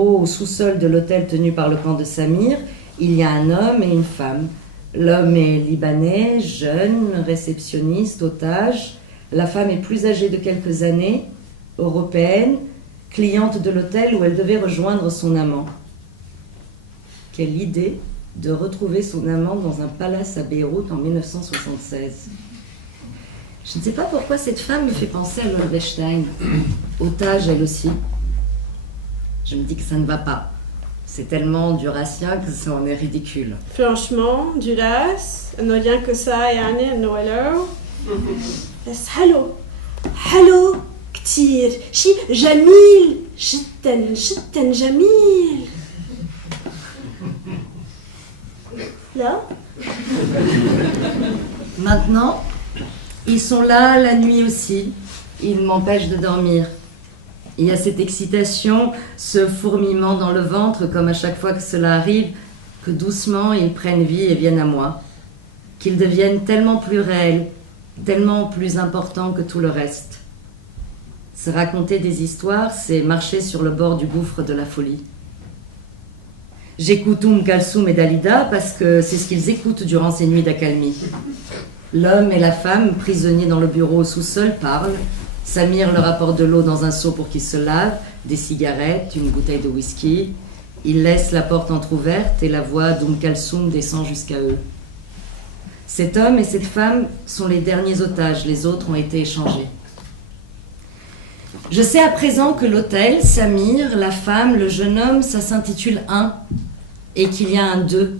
Au sous-sol de l'hôtel tenu par le camp de Samir, il y a un homme et une femme. L'homme est libanais, jeune, réceptionniste, otage. La femme est plus âgée de quelques années, européenne, cliente de l'hôtel où elle devait rejoindre son amant. Quelle idée de retrouver son amant dans un palace à Beyrouth en 1976. Je ne sais pas pourquoi cette femme me fait penser à Lolbestein, otage elle aussi. Je me dis que ça ne va pas. C'est tellement durassien que ça en est ridicule. Franchement, Duras, إنه rien que ça يعني إنه ولو بس حلو حلو كتير شيء جميل جدا جدا جميل. Là. Maintenant, ils sont là la nuit aussi. Ils m'empêchent de dormir. Il y a cette excitation, ce fourmillement dans le ventre, comme à chaque fois que cela arrive, que doucement ils prennent vie et viennent à moi. Qu'ils deviennent tellement plus réels, tellement plus importants que tout le reste. Se raconter des histoires, c'est marcher sur le bord du gouffre de la folie. J'écoute Kalsoum et Dalida parce que c'est ce qu'ils écoutent durant ces nuits d'accalmie. L'homme et la femme, prisonniers dans le bureau au sous-sol, parlent. Samir leur apporte de l'eau dans un seau pour qu'ils se lavent, des cigarettes, une bouteille de whisky. Il laisse la porte entr'ouverte et la voix Kalsoum descend jusqu'à eux. Cet homme et cette femme sont les derniers otages, les autres ont été échangés. Je sais à présent que l'hôtel, Samir, la femme, le jeune homme, ça s'intitule Un, et qu'il y a un deux.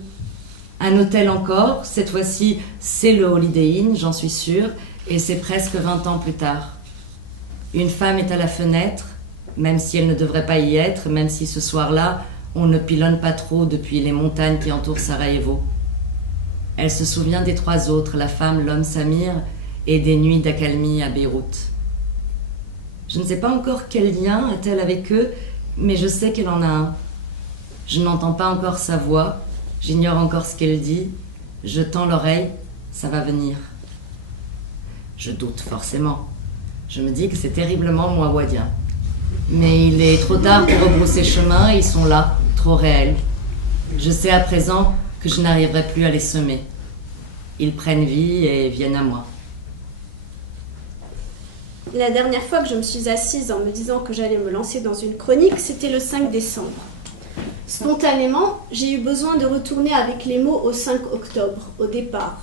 Un hôtel encore, cette fois-ci c'est le Holiday Inn, j'en suis sûre, et c'est presque 20 ans plus tard. Une femme est à la fenêtre, même si elle ne devrait pas y être, même si ce soir-là, on ne pilonne pas trop depuis les montagnes qui entourent Sarajevo. Elle se souvient des trois autres, la femme, l'homme Samir, et des nuits d'accalmie à Beyrouth. Je ne sais pas encore quel lien a-t-elle avec eux, mais je sais qu'elle en a un. Je n'entends pas encore sa voix, j'ignore encore ce qu'elle dit, je tends l'oreille, ça va venir. Je doute forcément. Je me dis que c'est terriblement mouawadien. Mais il est trop tard pour rebrousser chemin, ils sont là, trop réels. Je sais à présent que je n'arriverai plus à les semer. Ils prennent vie et viennent à moi. La dernière fois que je me suis assise en me disant que j'allais me lancer dans une chronique, c'était le 5 décembre. Spontanément, j'ai eu besoin de retourner avec les mots au 5 octobre, au départ.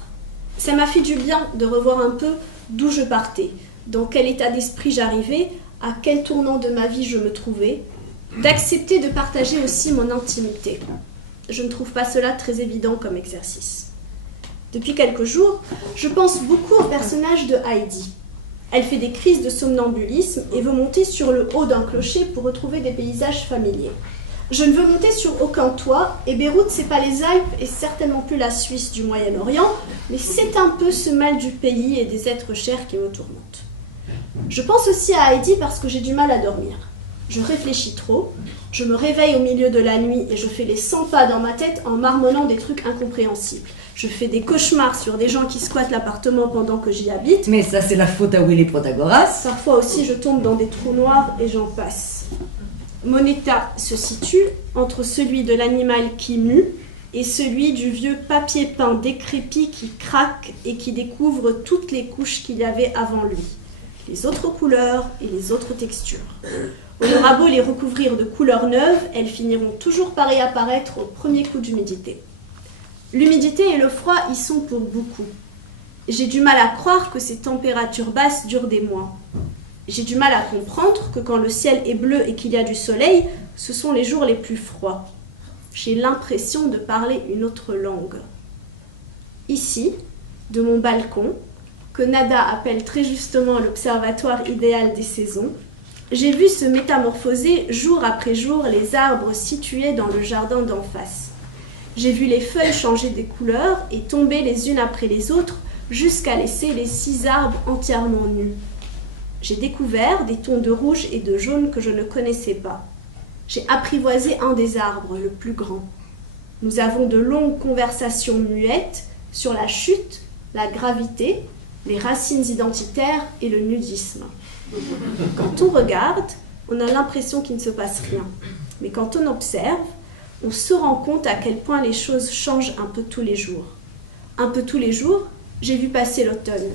Ça m'a fait du bien de revoir un peu d'où je partais, dans quel état d'esprit j'arrivais, à quel tournant de ma vie je me trouvais, d'accepter de partager aussi mon intimité. Je ne trouve pas cela très évident comme exercice. Depuis quelques jours, je pense beaucoup au personnage de Heidi. Elle fait des crises de somnambulisme et veut monter sur le haut d'un clocher pour retrouver des paysages familiers. Je ne veux monter sur aucun toit, et Beyrouth, c'est pas les Alpes et certainement plus la Suisse du Moyen-Orient, mais c'est un peu ce mal du pays et des êtres chers qui me tourmentent. Je pense aussi à Heidi parce que j'ai du mal à dormir. Je réfléchis trop, je me réveille au milieu de la nuit et je fais les 100 pas dans ma tête en marmonnant des trucs incompréhensibles. Je fais des cauchemars sur des gens qui squattent l'appartement pendant que j'y habite. Mais ça, c'est la faute à Willy Protagoras. Parfois aussi, je tombe dans des trous noirs et j'en passe. Mon état se situe entre celui de l'animal qui mue et celui du vieux papier peint décrépit qui craque et qui découvre toutes les couches qu'il y avait avant lui. Les autres couleurs et les autres textures. On aura beau les recouvrir de couleurs neuves, elles finiront toujours par réapparaître au premier coup d'humidité. L'humidité et le froid y sont pour beaucoup. J'ai du mal à croire que ces températures basses durent des mois. J'ai du mal à comprendre que quand le ciel est bleu et qu'il y a du soleil, ce sont les jours les plus froids. J'ai l'impression de parler une autre langue. Ici, de mon balcon, que Nada appelle très justement l'observatoire idéal des saisons, j'ai vu se métamorphoser jour après jour les arbres situés dans le jardin d'en face. J'ai vu les feuilles changer des couleurs et tomber les unes après les autres jusqu'à laisser les 6 arbres entièrement nus. J'ai découvert des tons de rouge et de jaune que je ne connaissais pas. J'ai apprivoisé un des arbres, le plus grand. Nous avons de longues conversations muettes sur la chute, la gravité, les racines identitaires et le nudisme. Quand on regarde, on a l'impression qu'il ne se passe rien. Mais quand on observe, on se rend compte à quel point les choses changent un peu tous les jours. Un peu tous les jours, j'ai vu passer l'automne.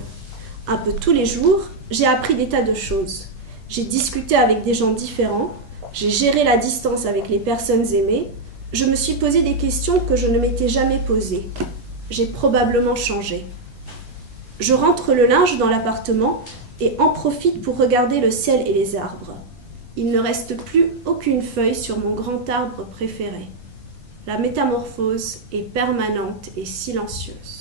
Un peu tous les jours, j'ai appris des tas de choses. J'ai discuté avec des gens différents, j'ai géré la distance avec les personnes aimées, je me suis posé des questions que je ne m'étais jamais posées. J'ai probablement changé. Je rentre le linge dans l'appartement et en profite pour regarder le ciel et les arbres. Il ne reste plus aucune feuille sur mon grand arbre préféré. La métamorphose est permanente et silencieuse.